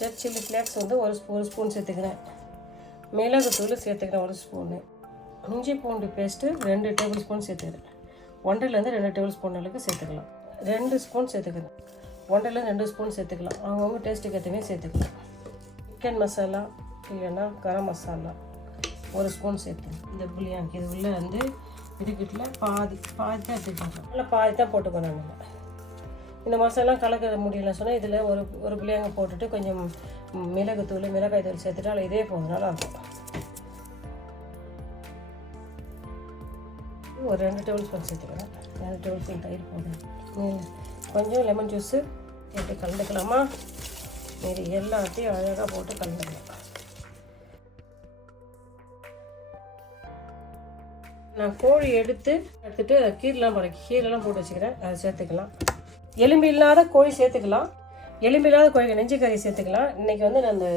Red chilli flakes வந்து ஒரு spoon சேர்த்துக்கிறேன். மிளகுத்தூள் சேர்த்துக்கிறேன் 1 ஸ்பூனு. இஞ்சி பூண்டு பேஸ்ட்டு 2 டேபிள் ஸ்பூன் சேர்த்துக்கிறேன். 1லேருந்து 2 டேபிள் ஸ்பூன் அளவுக்கு சேர்த்துக்கலாம். 2 ஸ்பூன் சேர்த்துக்கிறேன். 1லேருந்து 2 ஸ்பூன் சேர்த்துக்கலாம். அவங்கவுங்க டேஸ்ட்டுக்கு ஏற்றவே சேர்த்துக்கலாம். சிக்கன் மசாலா இல்லைன்னா கரம் மசாலா 1 ஸ்பூன் சேர்த்து இந்த புளியாங்க இது உள்ளே வந்து இதுக்கிட்ட பாதி தான் எடுத்துக்கலாம். நல்லா பாதி தான் போட்டுக்கணும். நாங்கள் இந்த மசாலா கலக்க முடியலன்னு சொன்னால் இதில் ஒரு புளியாங்க போட்டுட்டு கொஞ்சம் மிளகாய் தூள் சேர்த்துட்டு அதில் இதே போதும் நல்லாயிருக்கும். ஒரு 2 டேபிள் ஸ்பூன் சேர்த்துக்கிறேன். 2 டேபிள் ஸ்பூன் தயிர் போடுறேன். கொஞ்சம் லெமன் ஜூஸு எப்படி கலந்துக்கலாமா? மீதி எல்லாத்தையும் அழகாக போட்டு கலந்துக்கலாம். நான் கோழி எடுத்துட்டு கீரெலாம் போட்டு வச்சுக்கிறேன். அதை சேர்த்துக்கலாம். எலும்பு இல்லாத கோழி சேர்த்துக்கலாம். எலும்பு இல்லாத கோழிக்கு நெஞ்சு கறி சேர்த்துக்கலாம். இன்றைக்கி வந்து நான் அந்த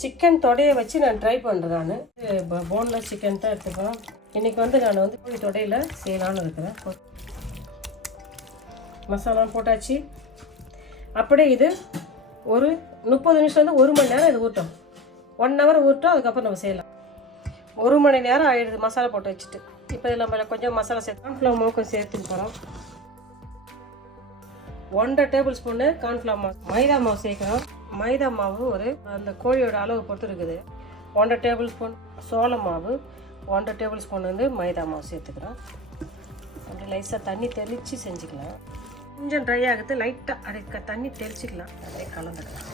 சிக்கன் தொடையை வச்சு நான் ட்ரை பண்ணுறேன். நான் போன்லெஸ் சிக்கன் தான் எடுத்துக்கலாம். இன்றைக்கி வந்து நான் வந்து கோழி தொடையில் செய்யலான்னு இருக்கிறேன். மசாலாம் போட்டாச்சு. அப்படியே இது ஒரு 30 நிமிஷம் 1 மணி நேரம் இது ஊட்டும். 1 ஹவர் ஊட்டும். அதுக்கப்புறம் நம்ம செய்யலாம். 1 மணி நேரம் ஆகிடுது மசாலா போட்டு வச்சுட்டு. இப்போ இதில் நம்ம கொஞ்சம் மசாலா சேர்த்து கார்ன்ஃப்ளவர் மாவு சேர்த்துட்டு போகிறோம். 1.5 டேபிள் ஸ்பூனு கார்ன்ஃப்ளவர் மாவு. மைதா மாவு சேர்க்கணும். மைதா மாவு அந்த கோழியோட அளவு பொறுத்து இருக்குது. 1.5 டேபிள் ஸ்பூன் சோள மாவு, 1.5 டேபிள் ஸ்பூன் வந்து மைதா மாவு சேர்த்துக்கிறோம். அப்படி லைட்டாக தண்ணி தெளித்து செஞ்சுக்கலாம். கொஞ்சம் ட்ரை ஆகுது. லைட்டாக அதுக்கு தண்ணி தெளிச்சிக்கலாம். அப்படியே கலந்துக்கலாம்.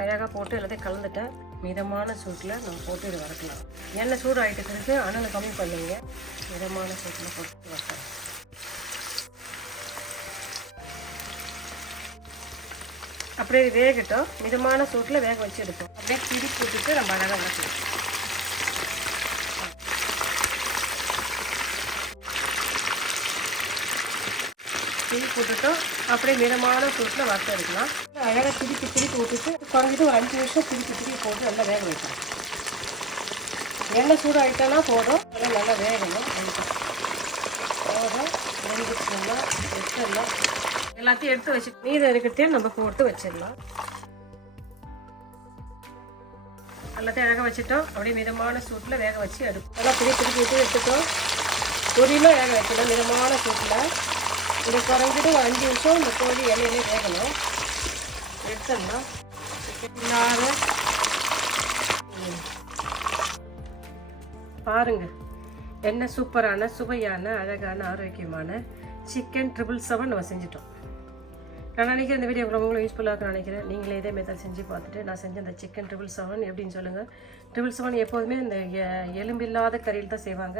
அழகாக போட்டு எல்லாத்தையும் கலந்துட்டேன். மிதமான சூட்டில் நம்ம போட்டு இது வறுக்கலாம். எண்ணெய் சூடு ஆகிட்டு பிறகு அனலை கம்மி பண்ணுங்க. மிதமான சூட்டில் போட்டு வறுக்கலாம். அப்படியே வேகட்டும். மிதமான சூட்டில் வேக வச்சு எடுப்போம். அப்படியே திருப்பி போட்டுட்டு நம்ம அழகாக வறுக்கலாம். திருப்பி போட்டுட்டோம். அப்படியே மிதமான சூட்டில் வறுத்து எடுக்கலாம். அழகாக திருப்பி விட்டுட்டு குறைஞ்சிட்டு ஒரு 5 நிமிஷம் திருப்பி போட்டு நல்லா வேக வைக்கலாம். எண்ணெய் சூடு ஆகிட்டோன்னா போதும். அதெல்லாம் நல்லா வேகணும். போதும் வெந்துச்சுன்னா எடுத்துடலாம். எல்லாத்தையும் எடுத்து வச்சு மீதம் இருக்கிறதையும் நம்ம போட்டு வச்சிடலாம். எல்லாத்தையும் அழகாக வச்சுட்டோம். அப்படியே மிதமான சூட்டில் வேக வச்சு எடுப்போம். நல்லா திருப்பி விட்டு எடுத்துட்டோம். பொரியலாக வேக வைக்கணும் மிதமான சூட்டில். இது குறைஞ்சிட்டு ஒரு 5 நிமிஷம் இந்த கோழி எண்ணெயிலே வேகணும். எடுத்துடலாம். பாருங்க என்ன சூப்பரான சுவையான அழகான ஆரோக்கியமான சிக்கன் 777 நம்ம செஞ்சிட்டோம். நான் நினைக்கிறேன் இந்த வீடியோ உங்களுக்கு யூஸ்ஃபுல்லாக நினைக்கிறேன். நீங்களே இதே மெத்தட் செஞ்சு பார்த்துட்டு நான் செஞ்ச இந்த சிக்கன் 777 எப்படின்னு சொல்லுங்கள். 777 எப்போதுமே இந்த எலும்பில்லாத கறியில் தான் செய்வாங்க.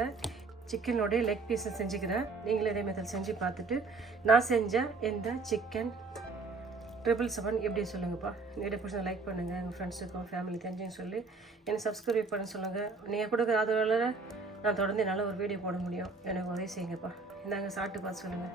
சிக்கனோடைய லெக் பீஸை செஞ்சுக்கிறேன். நீங்களே இதே மெத்தட் செஞ்சு பார்த்துட்டு நான் செஞ்ச இந்த சிக்கன் 777 எப்படி சொல்லுங்கப்பா. வீடியோ பிடிச்சா லைக் பண்ணுங்கள். உங்கள் ஃப்ரெண்ட்ஸுக்கும் ஃபேமிலி தெரிஞ்சுன்னு சொல்லி எனக்கு சப்ஸ்கிரைப் பண்ண சொல்லுங்கள். நீங்கள் கொடுக்குற ஆதரவில் நான் தொடர்ந்து நல்ல ஒரு வீடியோ போட முடியும். எனக்கு உதவி செய்யுங்கப்பா. இந்தாங்க சாப்பிட்டு பார்த்து சொல்லுங்கள்.